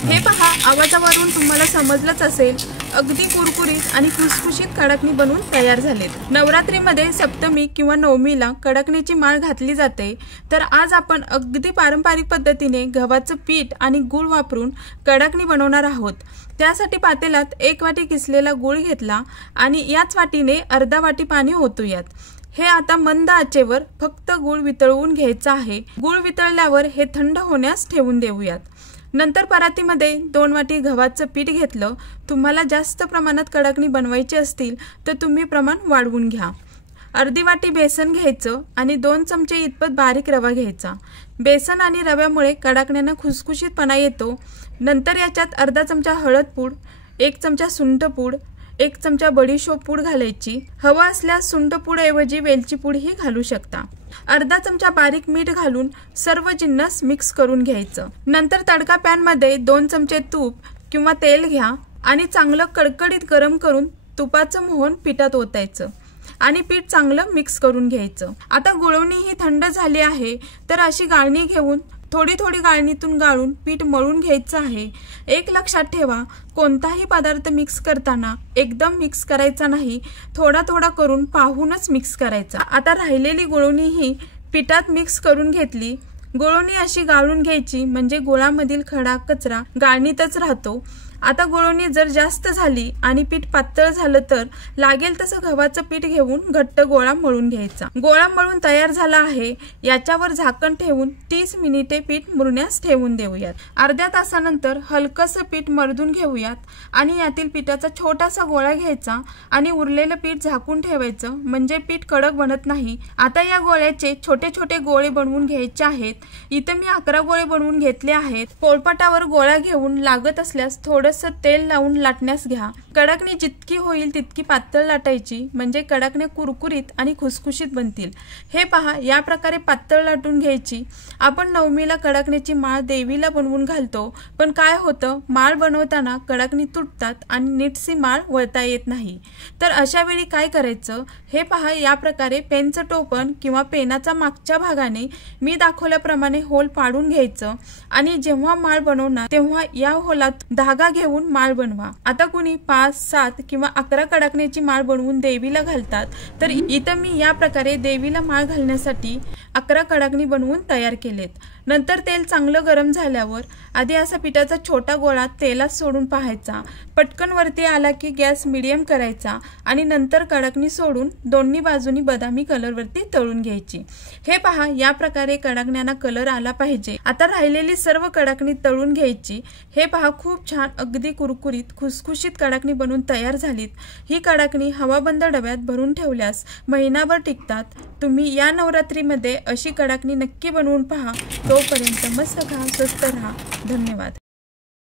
हे पहा, आवाजावरून तुम्हाला समजलंच असेल, अगदी कुरकुरीत आणि खुसखुशीत कडाकणी बनवून तयार झालेत। नवरात्रीमध्ये सप्तमी किंवा नवमीला कडाकणीची माळ घातली जाते, तर आज आपण अगदी पारंपरिक पद्धतीने गव्हाचं पीठ आणि गूळ वापरून कडाकणी बनवणार आहोत। त्यासाठी पातेल्यात 1 वाटी किसलेला गूळ घेतला आणि याच वाटीने अर्धा वाटी पाणी ओतूयात। हे आता मंद आचेवर फक्त गूळ वितळवून घ्यायचा आहे। गूळ वितळल्यावर हे थंड होण्यास ठेवून देऊयात। नंतर परातीमध्ये 2 वाटी गव्हाचं पीठ घेतलं। तुम्हाला जास्त प्रमाणात कडाकणी बनवायची असतील तर तुम्ही प्रमाण वाढवून घ्या। अर्धी वाटी बेसन घ्यायचं आणि 2 चमचे इतपत बारीक रवा घ्यायचा। बेसन आणि रव्यामुळे कडाकण्यांना खुसखुशीतपणा येतो। नंतर याच्यात अर्धा चमचा हळद पूड, 1 चमचा सुंठ पूड, 1 चमचा बडीशोप पूड घालायची। हवा असल्यास सुंठ पूड ऐवजी वेलची पूड ही घालू शकता। अर्धा चमचा बारीक मीठ घालून सर्व जिन्नस मिक्स करून घ्यायचं। नंतर तडका पॅन मध्ये 2 चमचे तूप किंवा तेल घ्या आणि चांगलं कडकडीत गरम करून तुपाचं मोहन पिठात ओतायचं आणि पीठ चांगलं मिक्स करून घ्यायचं। आता गुळवणी ही थंड झाली आहे, तर अशी गाळणी घेऊन थोडी थोडी गाळणीतून गाळून पीठ मळून घ्यायचं आहे। एक लक्षात ठेवा, कोणताही पदार्थ मिक्स करताना एकदम मिक्स करायचा नाही, थोडा थोडा करून पाहूनच मिक्स करायचा। आता राहिलेली गुळवणी ही पिठात मिक्स करून घेतली। गुळवणी अशी गाळून घ्यायची, म्हणजे गुळामधील खडा कचरा गाळणीतच राहतो। आता गुळवणी जर जास्त झाली आणि पीठ पातळ झालं तर लागेल तसं गव्हाचं पीठ घेऊन घट्ट गोळा मळून घ्यायचा। गोळा मळून तयार झाला आहे। याच्यावर झाकण ठेवून 30 मिनिटे पीठ मुरण्यास ठेवून देऊयात। अर्ध्या तासानंतर हलकसं पीठ मर्दून घेऊयात आणि यातील पिठाचा छोटासा गोळा घ्यायचा आणि उरलेलं पीठ झाकून ठेवायचं, म्हणजे पीठ कडक बनत नाही। आता या गोळ्याचे छोटे छोटे गोळे बनवून घ्यायचे आहेत। इथे मी 11 गोळे बनवून घेतले आहेत। पोळपाटावर गोळा घेऊन लागत असल्यास थोडंसं तेल लावून लाटण्यास घ्या। कडाकणी जितकी होईल तितकी पातळ लाटायची, म्हणजे कडाकण्या कुरकुरीत आणि खुसखुशीत बनतील। हे पहा, या प्रकारे पातळ लाटून घ्यायची। आपण नवमीला कडाकणीची माळ देवीला बनवून घालतो, पण काय होतं, माळ बनवताना कडाकणी तुटतात आणि नीटसी माळ वळता येत नाही। तर अशा वेळी काय करायचं, हे पहा, या प्रकारे पेनचं टोपण किंवा पेनाचा मागच्या भागाने मी दाखवल्याप्रमाणे होल पाडून घ्यायचं आणि जेव्हा माळ बनवणार तेव्हा या होलात धागा घेऊन माळ बनवा। आता कुणी 5, 7 किंवा 11 कडाकणीची माळ बनवून देवीला घालतात, तर इथं मी या प्रकारे देवीला माळ घालण्यासाठी 11 कडाकणी बनवून तयार केलेत। नंतर तेल चांगलं गरम झाल्यावर आधी असा पिठाचा छोटा गोळा तेलात सोडून पाहायचा। पटकन वरती आला की गॅस मीडियम करायचा आणि नंतर कडाकणी सोडून दोन्ही बाजूनी बदामी कलर वरती तळून घ्यायची। हे पहा, या प्रकारे कडाकण्यांना कलर आला पाहिजे। आता राहिलेली सर्व कडाकणी तळून घ्यायची। हे पहा, खूप छान अगदी कुरकुरीत खुसखुशीत कडाकणी बनवून तयार झालीत। ही कडाकणी हवाबंद डब्यात भरून ठेवल्यास महिनाभर टिकतात। तुम्ही या नवरात्रीमध्ये अशी कडाकणी नक्की बनवून पहा। तोपर्यंत मस्त खा, स्वस्त रहा। धन्यवाद।